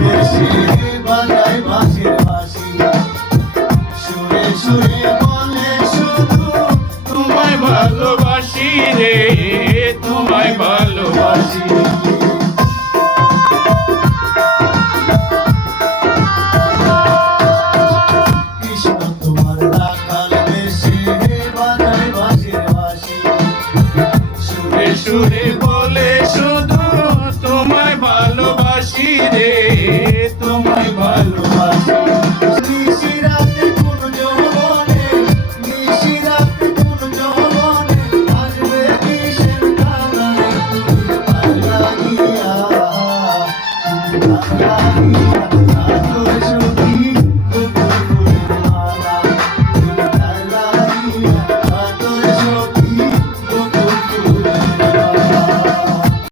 বেশি বাজায় বাঁশির বাঁশি সুরে সুরে বলে শুধু তোমায় ভালোবাসি রে, তোমায় ভালোবাসি। কৃষ্ণ তোমার রাখাল বেশি বাজায় বাঁশির বাঁশি সুরে সুরে বলে শুধু তোমায় ভালোবাসি রে, তোমায় ভালোবাসি। নিশিরাতে কোন যৌবনে নিশিরাতে কোন যৌবনে আসবে কিসের কারণে তুমি ভালো লাগিয়া